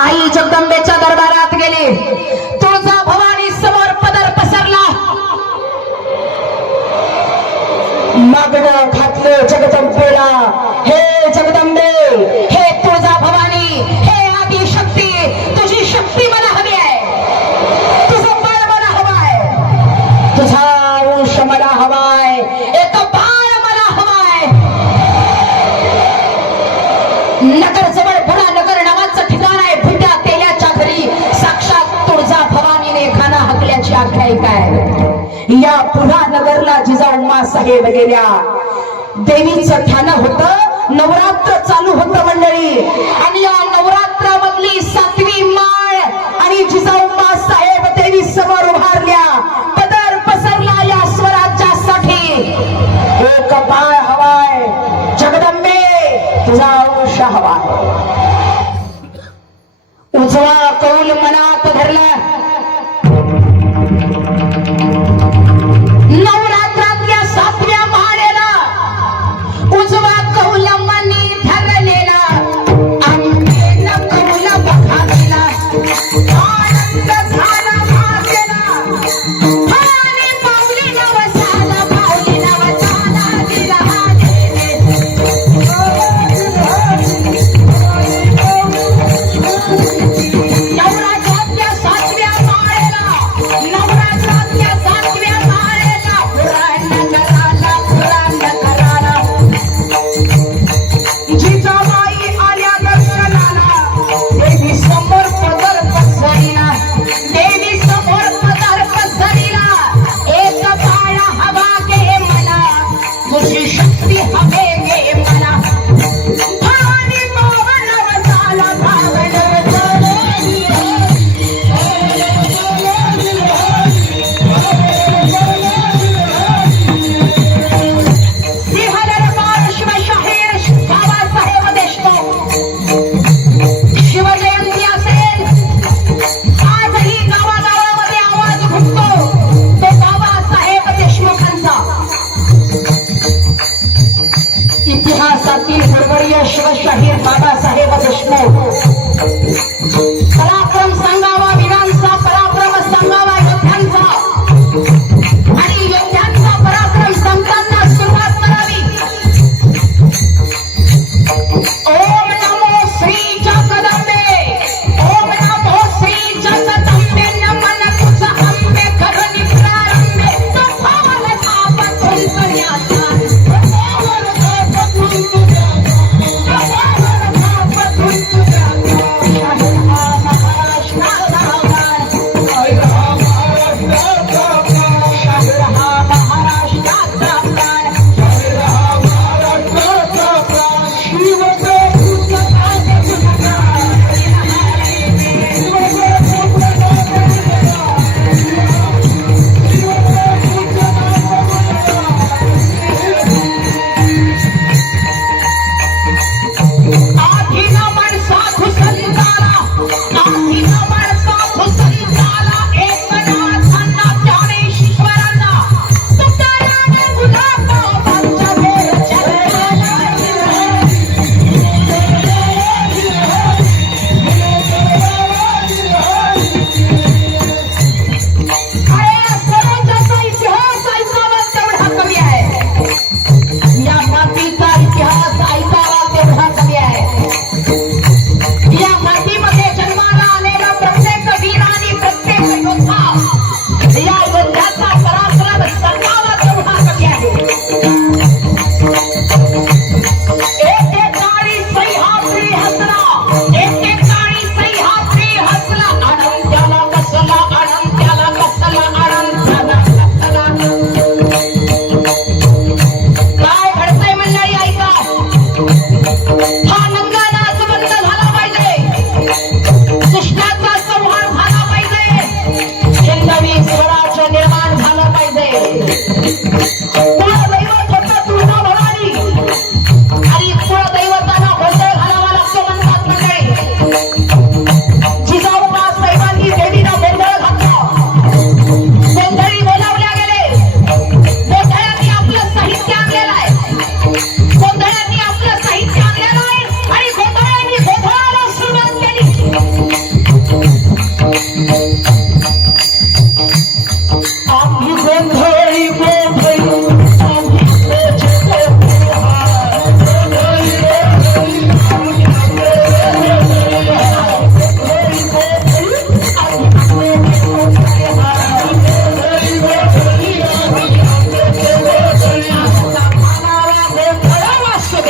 आई जगदंबेच्या दरबारात गेली. तुळजा भवानी समोर पदर पसरला. मग घातले जगदंबेला. हे जगदंबे हे या पुन्हा नगरला जिजाऊमा साहेब गेल्या. देवीचं ध्यान होत नवरात्र चालू होत मंडळी. आणि या नवरात्रामधली सातवी माळ आणि जिजाऊमा साहेब देवी समोर उभारल्या. पदर पसरला या स्वराज्यासाठी. एक बाळ हवाय जगदंबे तुझा अंश हवाय. उजवा कौल मनात धरला.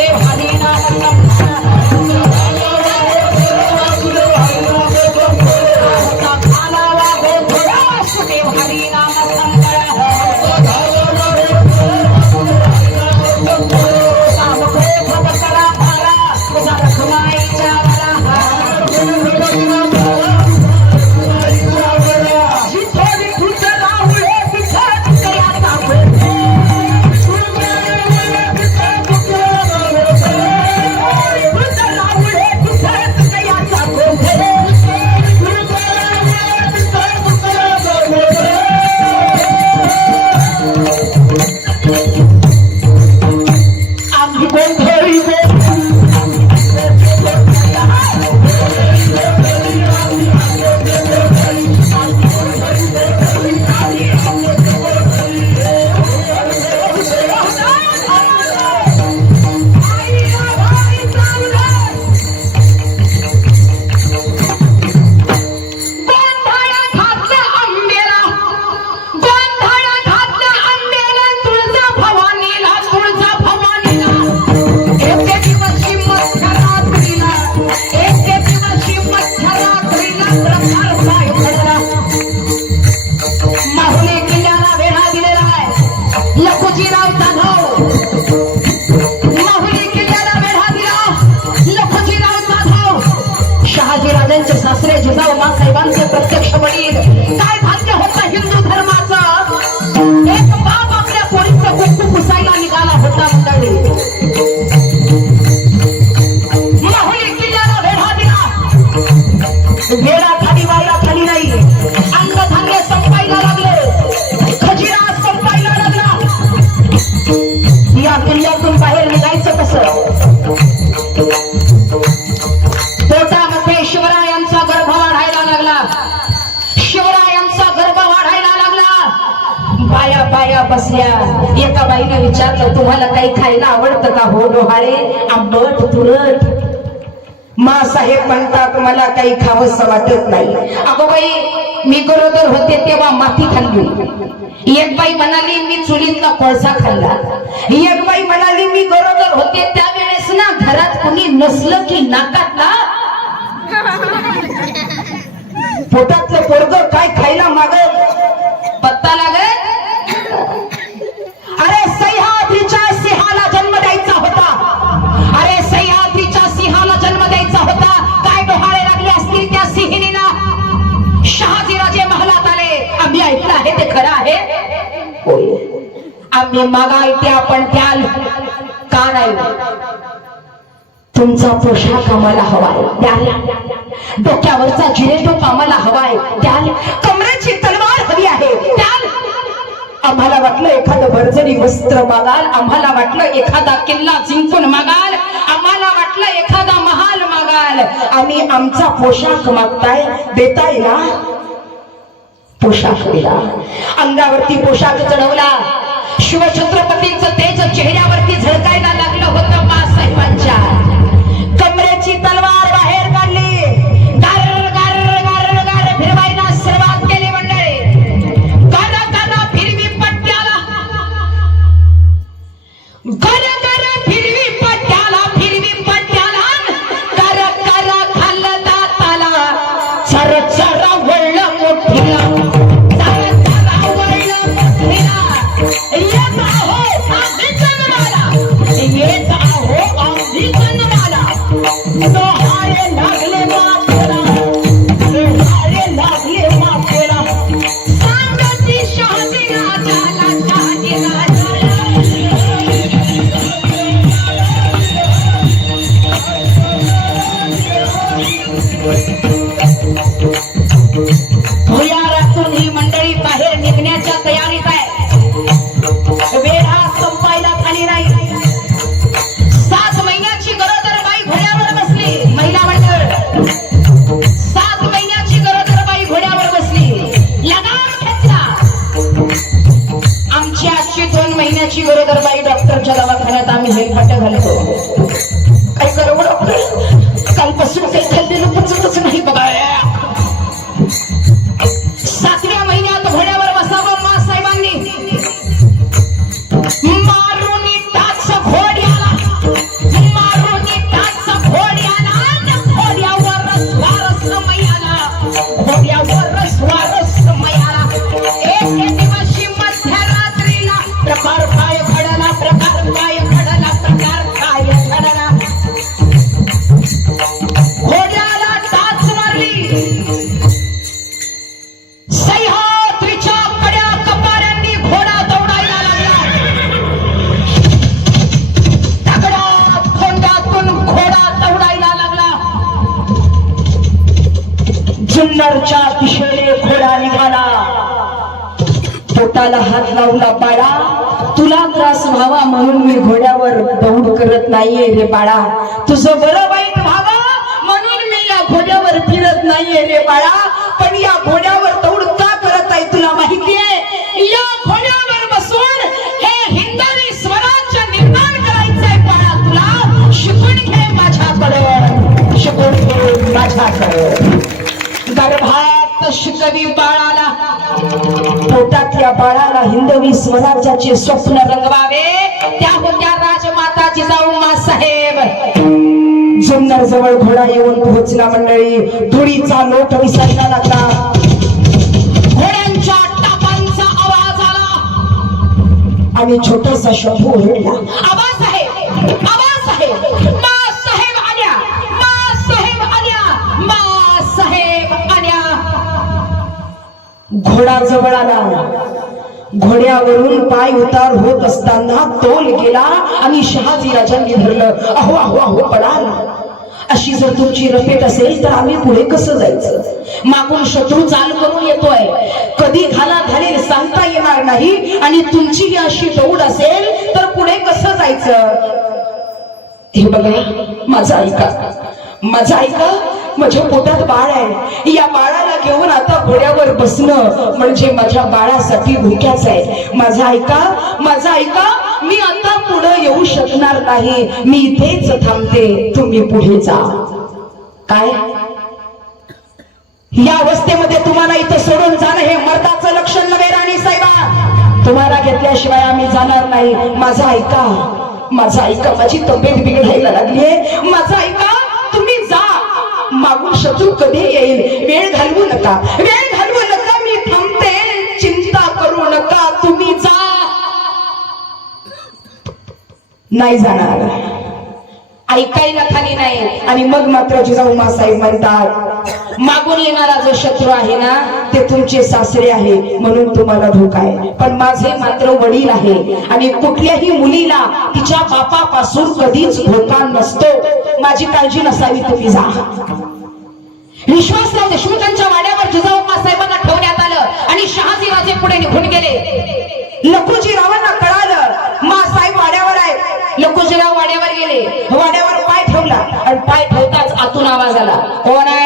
Dale. बाया बाया बसल्या. एका बाईने विचारलं तुम्हाला काही खायला आवडतं का हो डोहाळे आंबट तुरट. मासाहेब म्हणतात मला काही खावंसं वाटत नाही. अगो बाई मी गरोदर होते तेव्हा माती खाल्ली. एक बाई म्हणाली मी चुलीतला कोळसा खाल्ला. एक बाई म्हणाली मी गरोदर होते त्यावेळेस ना घरात कुणी नसलं की नाकात ना पोटातलं पोरग काय खायला मागत पत्ता लागत? अरे सह्याद्रीच्या सिंहाला जन्म द्यायचा होता. अरे सह्याद्रीच्या सिंहाला जन्म द्यायचा होता. काय डोहाळे लागले असतील त्या सिंहिणीला? शहाजीराजे महालात आले. आम्ही ऐकलं आहे ते खरं आहे. होय. आम्ही मागायते आपण द्याल का नाही? तुमचा पोशाख आम्हाला हवाय. द्याल डोक्यावरचा जिरेटोप आम्हाला हवाय. द्याल कमरेची तलवार हवी आहे. त्या आम्हाला वाटलं एखादं भरजरी वस्त्र मागाल आम्हाला वाटलं एखादा किल्ला जिंकून मागाल आम्हाला वाटलं एखादा महाल मागाल. आम्ही आमचा पोशाख मागताय देताय ना? पोशाख दिला. अंगावरती पोशाख चढवला. जुन्नरच्या दिशेने घोडा निघाला. पोटाला हात लावला बाळा तुला त्रास व्हावा म्हणून मी घोड्यावर दौड करत नाहीये रे बाळा. तुझं बरं वाईट व्हावा म्हणून मी या घोड्यावर फिरत नाहीये रे बाळा. पण या घोड्यावर दौड का करत आहे तुला माहितीये? या घोड्यावर बसून हे हिंदवी स्वराज्य निर्माण करायचंय बाळा तुला. शिकून घे माझ्याकडे. शिकून घे माझ्याकडे. गर्भात शिकवी बाळाला. पोटातल्या बाळाला हिंदवी स्वराज्याचे स्वप्न रंगवावे. त्या होत्या राजमाता जिजाऊ साहेब. जुन्नर जवळ घोडा येऊन पोहोचला मंडळी. धुळीचा लोट विसरला लागला. घोड्यांच्या टापांचा आवाज आला. आणि छोटासा शंभू ओरडला आवाज आहे घोडा जवळ आला. घोड्यावरून पाय उतार होत असताना तोल गेला आणि शहाजी राजांनी धरलं. अहो अहो अहो पडाल अशी जर तुमची रफेट असेल तर आम्ही पुढे कसं जायचं? मागून शत्रू चाल करून येतोय. कधी घाला घालेल सांगता येणार नाही. आणि तुमची ही अशी दौड असेल तर पुढे कसं जायचं? हे बघा माझं ऐका. माझा ऐका माझ्या पोटात बाळ आहे. या बाळा घेऊन आता घोड्यावर बसणं म्हणजे माझ्या बाळासाठी धोक्याच आहे. माझा ऐका माझा ऐका मी आता पुढे येऊ शकणार नाही. मी इथेच थांबते. तुम्ही पुढे जा. काय? या अवस्थेमध्ये तुम्हाला इथं सोडून जाणं हे मर्दाचं लक्षण नव्हे राणी साहेबा. तुम्हाला घेतल्याशिवाय आम्ही जाणार नाही. माझा ऐका. माझा ऐका. माझी तब्येत बिघडायला लागलीये. माझा ऐका. मागून शत्रू कधी येईल? वेळ घालवू नका. वेळ घालवू नका मी थांबते. चिंता करू नका तुम्ही जा. नाही जाणार. ऐकायला खाली नाही. आणि मग मात्र जिजाऊ मासाहेब म्हणतात मागून येणारा जो शत्रू आहे ना ते तुमचे सासरे आहे. म्हणून तुम्हाला धोका आहे. पण माझे मात्र वडील आहे. आणि कुठल्याही मुलीला तिच्या बापापासून कधीच धोका नसतो. माझी काळजी नसावी तुम्ही जा. विश्वासराव देशमुखांच्या वाड्यावर जिजाऊ साहेबांना ठेवण्यात आलं आणि शहाजी राजे पुढे निघून गेले. लखुजी रावांना कळालं मा साहेब वाड्यावर आहे. लखुजीराव वाड्यावर गेले. वाड्यावर पाय ठेवला आणि पाय ठेवताच आतून आवाज आला. कोण आहे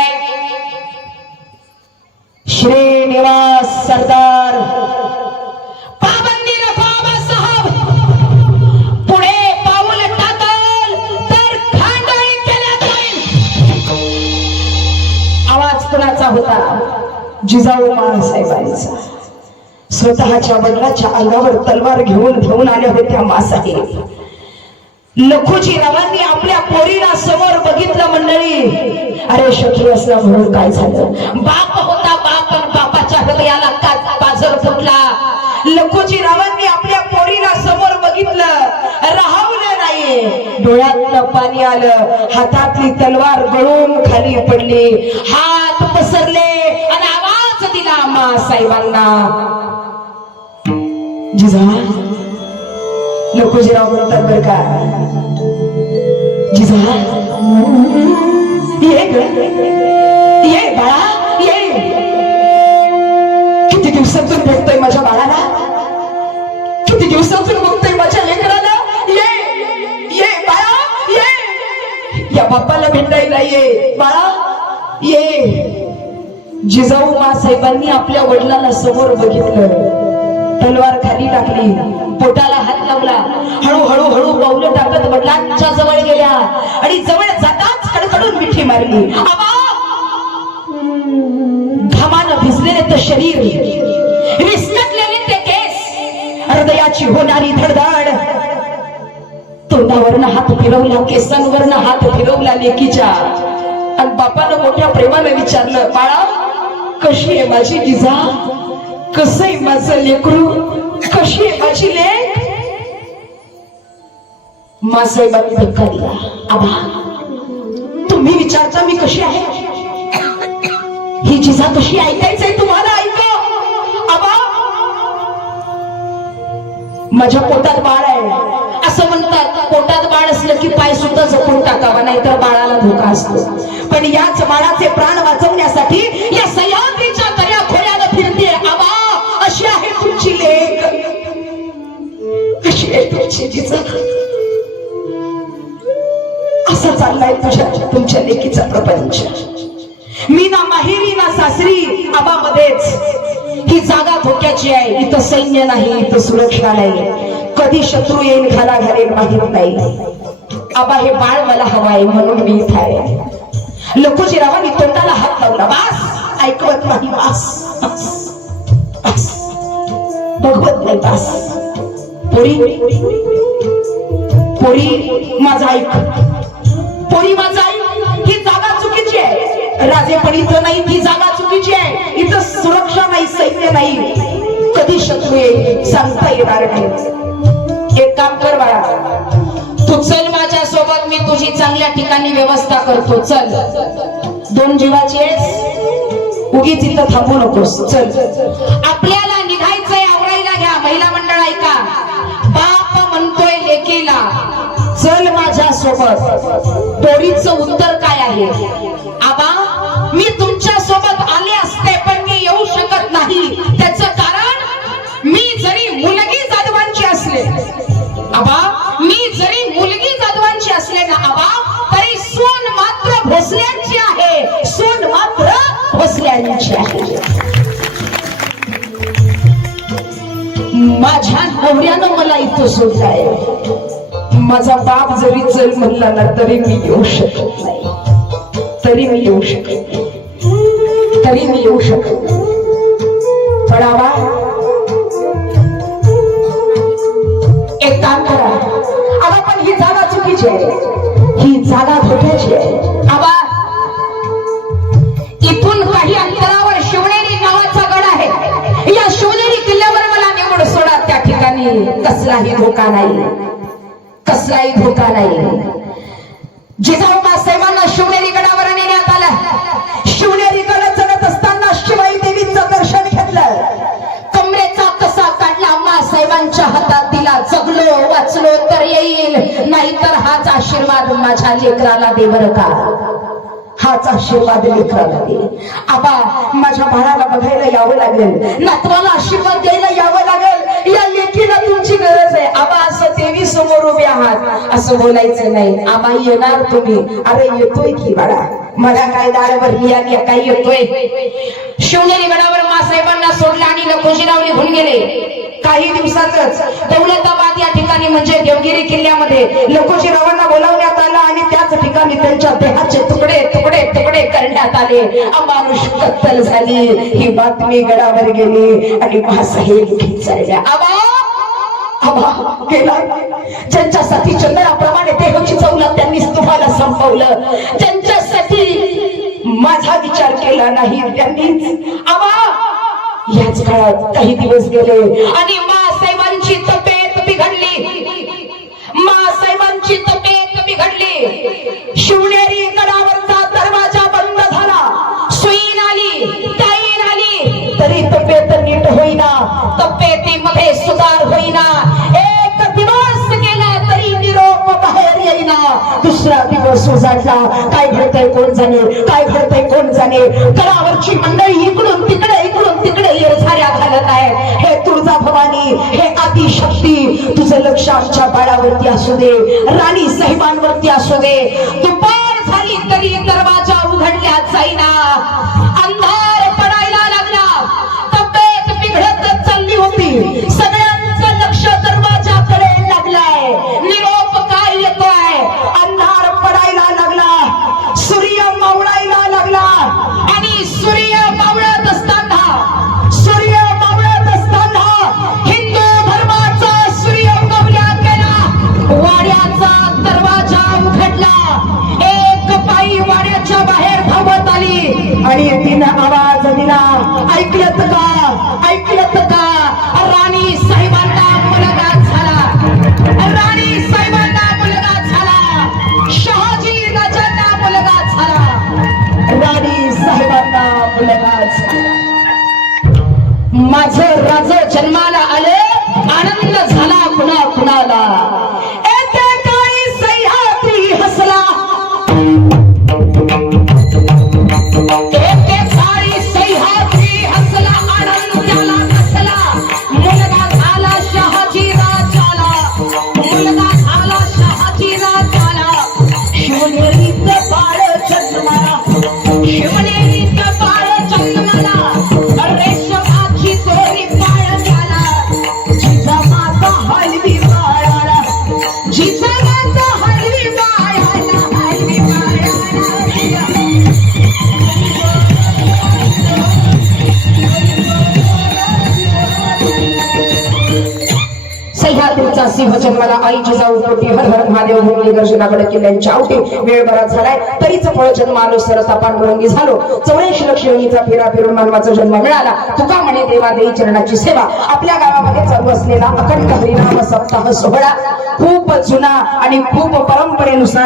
होता. जिजाऊ मासाहेबांचा स्वतःच्या वडिलाच्या अंगावर तलवार घेऊन घेऊन आल्या होत्या मासाहेब लखुजी रावांनी आपल्या पोरीला समोर बघितलं मंडळी. अरे शत्रू असला म्हणून काय झालं? बाप होता बाप बापाच्या हृदयाला का पाझर फुटला. लखुजी रावांनी आपल्या पोरीला समोर बघितलं. राहवलं नाही. डोळ्यात पाणी आलं. हातातली तलवार गळून खाली पडली. हा हात पसरले आणि आवाज दिला आम्हा साहेबांना. जिजा लोकोजीराव म्हणतात बर का. जिजा ये ग ये बाळा ये. किती दिवसातून भेटतोय माझ्या बाळाला? किती दिवसातून बघतोय माझ्या लेकराला? ये ये बाळा ये. या बाप्पाला भेटायला ये. बाळा ये. जिजाऊ साहेबांनी आपल्या वडिलांना समोर बघितलं. तलवार खाली टाकली. पोटाला हात लावला. हळूहळू हळू पावलं टाकत वडिलांच्या जवळ गेल्या. आणि जवळ जाताच कडकडून मिठी मारली. आबा! घामानं भिजलेले तर शरीर. विस्कटलेले ते केस. हृदयाची होणारी धडधड. तोंडावरनं हात फिरवला केसांवरनं हात फिरवला लेकीच्या. आणि बापानं मोठ्या प्रेमानं विचारलं बाळा कशी आहे माझी गिजा कसं आहे माझं लेकरू? कशी आहे माझी लेख मासाहेबांनी धक्का दिला. आबा तुम्ही विचारता मी कशी आहे? ही जिजा कशी ऐकायचंय तुम्हाला? ऐका. आबा माझ्या पोटात बाळ आहे असं म्हणतात पोटात बाळ असलं की पाय सुद्धा जपून टाकावा नाहीतर बाळाला धोका असतो. पण याच बाळाचे प्राण वाचवण्यासाठी या सह्याद्रीच्या दर्या खोऱ्याला फिरते आबा अशी आहे तुमची लेख. अशी आहे तुमची जिचा असा चाललाय तुझ्या तुमच्या लेकीचा प्रपंच. मी ना माहेरी ना सासरी आबामध्येच. जागा धोक्याची आहे. इथं सैन्य नाही इथं सुरक्षा नाही. कधी शत्रू येईल घाला घालेल माहीत नाही. आबा हे बाळ मला हवं आहे म्हणून मी इथं आहे. लखुजीरावांनी तोंडाला हात लावला. बास ऐकवत नाही बास बघवत नाही बास. पोरी पोरी माझा ऐक पोरी माझा ऐक ही जागा चुकीची आहे. राजेपणीचं नाही ती जागा बाकीची आहे इथं सुरक्षा नाही सैन्य नाही. कधी शत्रू येईल सांगता येणार नाही. एक काम कर बाळा. तू चल माझ्या सोबत मी तुझी चांगल्या ठिकाणी व्यवस्था करतो. चल. दोन जीवाची उगीच इथं थांबू नकोस. चल. आपल्याला निघायचंय आवडायला घ्या. महिला मंडळ ऐका. बाप म्हणतोय लेकीला चल माझ्या सोबत दोरीच उत्तर काय आहे? भोसल्यांची आहे माझ्या नवऱ्यानं मला इथं सोडलाय. माझा बाप जरी चल म्हणला ना तरी मी येऊ शकत नाही. तरी मी येऊ शकत तरी मी येऊ शकत पण कसलाही धोका नाही. कसलाही धोका नाही. जिजाऊमा साहेबांना शिवनेरी गडावर नेण्यात आलं. शिवनेरी गड चढत असताना शिवाई देवीचं दर्शन घेतलं. कमरेचा कसा काढला मा साहेबांच्या हातात दिला. जगलो वाचलो तर येईल. नाहीतर हाच आशीर्वाद माझ्या लेकराला दे बरं का. हाच आशीर्वाद लेकराला दे. आबा माझ्या बाळाला बघायला यावं लागेल. नातवाला आशीर्वाद द्यायला यावं लागेल. या लेकीला तुमची गरज आहे. आबा असं देवी समोर उभे आहात. असं बोलायचं नाही. आबा येणार तुम्ही. अरे येतोय की बाळा? मला काय दारावर लिया काय येतोय? शिवनेरी गडावर मासाहेबांना सोडलं आणि लकोजीराव निघून गेले. काही दिवसातच दौलताबाद या ठिकाणी म्हणजे देवगिरी किल्ल्यामध्ये लखोजीरावांना बोलावण्यात आलं आणि त्याच ठिकाणी त्यांच्या देहाचे तुकडे तुकडे तुकडे करण्यात आले. अमानुष कत्तल झाली. ही बातमी गडावर गेली आणि महासाहेब खिचल्या आबा! आबा! गेला. ज्यांच्यासाठी चंद्राप्रमाणे देहची चौलत त्यांनी तुम्हाला संपवलं. याचा विचार केला नाही त्यांनीच. आवा याच काळात काही दिवस गेले आणि मासाहेबांची तब्येत बिघडली. मासाहेबांची तब्येत बिघडली. शिवनेरी गडावरचा दरवाजा बंद झाला. सुईन आली ताईन आली. तरी तब्येत नीट होईना. तब्येतीमध्ये सुधार होईना एक दिवस गेला तरी निरोप बाहेर येईना दुसरा दिवस उजाडला काय घडतंय कोण जाणे काय घडतंय कोण जाणे? गडावरची मंडळी इकडून तिकडे इकडून तिकडे येरझाऱ्या घालत आहे. हे तुळजा भवानी हे आदिशक्ती तुझं लक्ष आमच्या बाळावरती असू दे राणी साहेबांवरती असू दे. दुपार झाली तरी दरवाजा उघडल्या जाईना. महादेव मुरली गर्जनाकडे आवटी वेळ बरा झालाय. तरीच फळ जन्म आलो सरसा पांडुरंगी झालो. चौऱ्याऐंशी लक्ष योनीचा फेरा फिरून मानवाचा जन्म मिळाला. तुका म्हणे देवा देई चरणाची सेवा. आपल्या गावामध्ये चालू असलेला अखंड हरिनाम सप्ताह सोहळा खूप जुना आणि खूप परंपरेनुसार